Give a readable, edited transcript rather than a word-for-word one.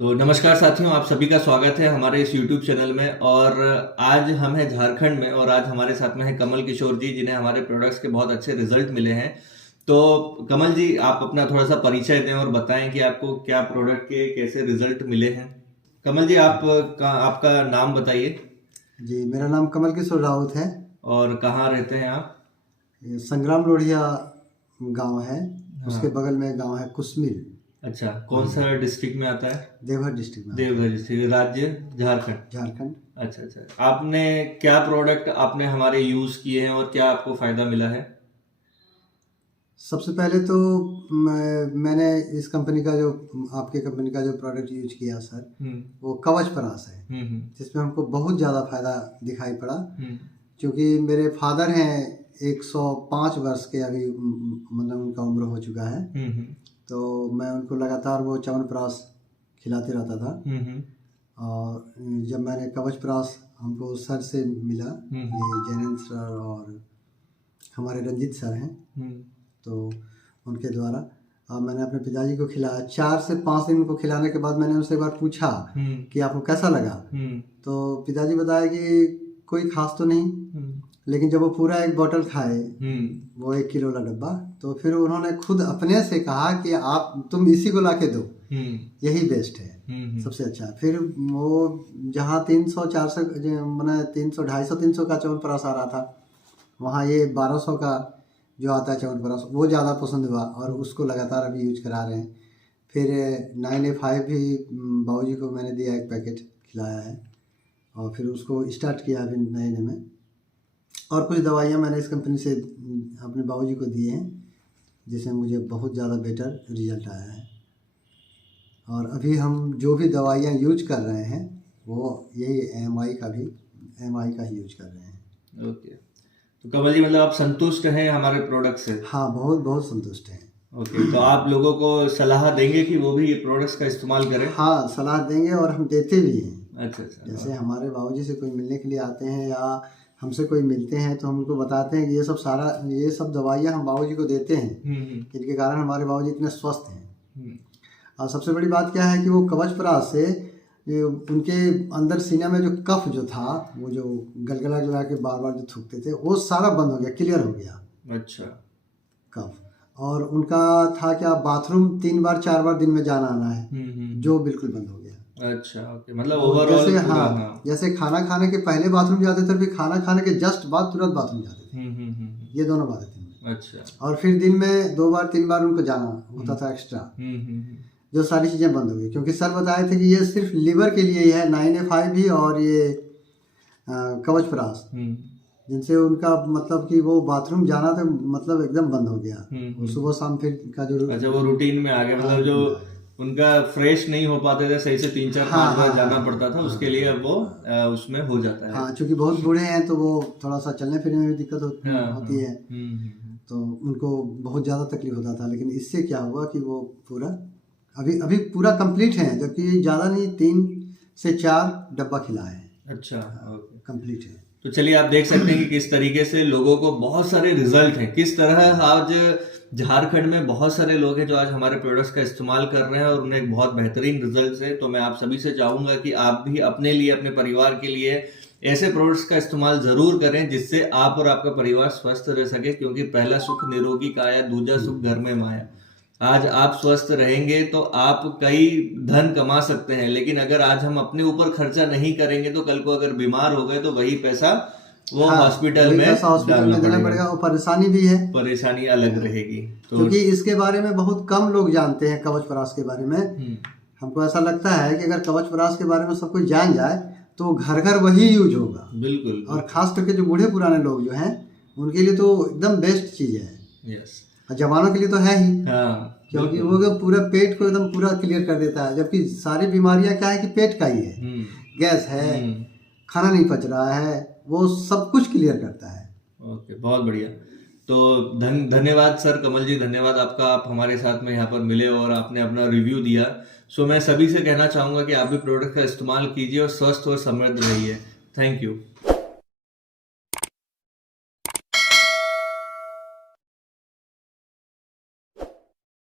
तो नमस्कार साथियों, आप सभी का स्वागत है हमारे इस YouTube चैनल में। और आज हम हैं झारखंड में और आज हमारे साथ में है कमल किशोर जी, जिन्हें हमारे प्रोडक्ट्स के बहुत अच्छे रिजल्ट मिले हैं। तो कमल जी, आप अपना थोड़ा सा परिचय दें और बताएं कि आपको क्या प्रोडक्ट के कैसे रिजल्ट मिले हैं। कमल जी, आपका नाम बताइए। जी, मेरा नाम कमल किशोर राउत है। और कहाँ रहते हैं आप? ये संग्राम लोढ़िया गांव है। उसके बगल में गांव है कुसमिल। अच्छा, कौन सा डिस्ट्रिक्ट में आता है? देवघर डिस्ट्रिक्ट में। देवघर डिस्ट्रिक्ट, राज्य झारखंड। झारखंड। अच्छा अच्छा, आपने क्या प्रोडक्ट आपने हमारे यूज किए हैं और क्या आपको फायदा मिला है? सबसे पहले तो मैंने इस कंपनी का जो आपके कंपनी का जो प्रोडक्ट यूज किया सर, वो कवच परास है, जिसमें हमको बहुत ज़्यादा फायदा दिखाई पड़ा। क्योंकि मेरे फादर हैं 105 वर्ष के, अभी मतलब उनका उम्र हो चुका है। तो मैं उनको लगातार वो च्यवनप्राश खिलाते रहता था। और जब मैंने कवचप्राश हमको सर से मिला, ये जैनेन्द्र सर और हमारे रंजीत सर हैं, तो उनके द्वारा मैंने अपने पिताजी को खिलाया। 4 से 5 दिन को खिलाने के बाद मैंने उनसे एक बार पूछा कि आपको कैसा लगा। तो पिताजी बताया कि कोई खास तो नहीं, लेकिन जब वो पूरा एक बोतल खाए, वो 1 किलो का डब्बा, तो फिर उन्होंने खुद अपने से कहा कि तुम इसी को ला के दो, यही बेस्ट है, सबसे अच्छा। फिर वो जहाँ 300-400 मैंने 250-300 का च्यवनप्राश आ रहा था, वहाँ ये 1200 का जो आता है च्यवनप्राश, वो ज़्यादा पसंद हुआ और उसको लगातार अभी यूज करा रहे हैं। फिर 9A5 भी बाबूजी को मैंने दिया, 1 पैकेट खिलाया है और फिर उसको स्टार्ट किया अभी नए में। और कुछ दवाइयाँ मैंने इस कंपनी से अपने बाबूजी को दिए हैं, जिसमें मुझे बहुत ज़्यादा बेटर रिजल्ट आया है। और अभी हम जो भी दवाइयाँ यूज कर रहे हैं वो यही AMI का ही यूज कर रहे हैं। ओके, तो कमल जी, मतलब आप संतुष्ट हैं हमारे प्रोडक्ट से? हाँ, बहुत बहुत संतुष्ट हैं। ओके, तो आप लोगों को सलाह देंगे कि वो भी ये प्रोडक्ट्स का इस्तेमाल करें? हाँ, सलाह देंगे और हम देते भी हैं। अच्छा अच्छा। जैसे हमारे बाबूजी से कोई मिलने के लिए आते हैं या हमसे कोई मिलते हैं, तो हम उनको बताते हैं कि ये सब दवाइयाँ हम बाबूजी को देते हैं, जिनके कारण हमारे बाबूजी इतने स्वस्थ हैं। और सबसे बड़ी बात क्या है कि वो कवचप्राश से उनके अंदर सीने में जो कफ जो था, वो जो गलगला के बार बार जो थूकते थे, वो सारा बंद हो गया, क्लियर हो गया। अच्छा। कफ। और उनका था क्या, बाथरूम 3 बार 4 बार दिन में जाना आना है, जो बिल्कुल बंद हो गया। अच्छा, ओके, मतलब ओवरऑल जैसे हाँ, जैसे खाना खाने के पहले बाथरूम जाते थे, फिर खाना खाने के जस्ट बाद तुरंत बाथरूम जाते थे। ये दोनों बातें थी। अच्छा। और फिर दिन में 2 बार 3 बार उनको जाना होता था एक्स्ट्रा। जो सारी चीज़ें बंद हो गई, क्योंकि सर बताए थे कि ये सिर्फ लीवर के लिए ही है, 9A5 भी और ये कवचप्राश, जिनसे उनका मतलब कि वो बाथरूम जाना तो मतलब एकदम बंद हो गया। सुबह शाम फिर का जो अच्छा, वो रूटीन में आ गया, मतलब जो उनका फ्रेश नहीं हो पाते थे सही से, 3-4-5 बार जाना पड़ता था, उसके लिए अब वो उसमें हो जाता है। हाँ, क्योंकि बहुत बूढ़े हैं तो वो थोड़ा सा चलने फिरने में भी दिक्कत होती है, तो उनको बहुत ज़्यादा तकलीफ होता था। लेकिन इससे क्या हुआ कि वो पूरा अभी पूरा कंप्लीट है, जबकि ज़्यादा नहीं, 3 से 4 डब्बा खिलाए हैं। अच्छा, कंप्लीट है। तो चलिए, आप देख सकते हैं कि किस तरीके से लोगों को बहुत सारे रिजल्ट हैं, किस तरह आज झारखंड में बहुत सारे लोग हैं जो आज हमारे प्रोडक्ट्स का इस्तेमाल कर रहे हैं और उन्हें एक बहुत बेहतरीन रिजल्ट है। तो मैं आप सभी से चाहूंगा कि आप भी अपने लिए, अपने परिवार के लिए ऐसे प्रोडक्ट्स का इस्तेमाल जरूर करें, जिससे आप और आपका परिवार स्वस्थ रह सके। क्योंकि पहला सुख निरोगी काया, दूजा सुख घर में माया। आज आप स्वस्थ रहेंगे तो आप कई धन कमा सकते हैं, लेकिन अगर आज हम अपने ऊपर खर्चा नहीं करेंगे तो कल को अगर बीमार हो गए तो वही पैसा वो हॉस्पिटल में देना पड़ेगा, और परेशानी भी है, परेशानी अलग रहेगी। तो क्योंकि इसके बारे में बहुत कम लोग जानते हैं, कवचप्राश के बारे में। हमको ऐसा लगता है कि अगर कवचप्राश के बारे में सब कुछ जान जाए तो घर घर वही यूज होगा। बिल्कुल। और खास करके जो बूढ़े पुराने लोग जो हैं, उनके लिए तो एकदम बेस्ट चीज है। यस, जवानों के लिए तो है ही। हाँ, क्योंकि वो पूरा पेट को एकदम पूरा क्लियर कर देता है, जबकि सारी बीमारियां क्या है कि पेट का ही है। गैस है, खाना नहीं पच रहा है, वो सब कुछ क्लियर करता है। ओके, बहुत बढ़िया। तो धन्यवाद सर, कमल जी, धन्यवाद आपका। आप हमारे साथ में यहाँ पर मिले और आपने अपना रिव्यू दिया। सो मैं सभी से कहना चाहूँगा कि आप भी प्रोडक्ट का इस्तेमाल कीजिए और स्वस्थ और समृद्ध रहिए। Thank you.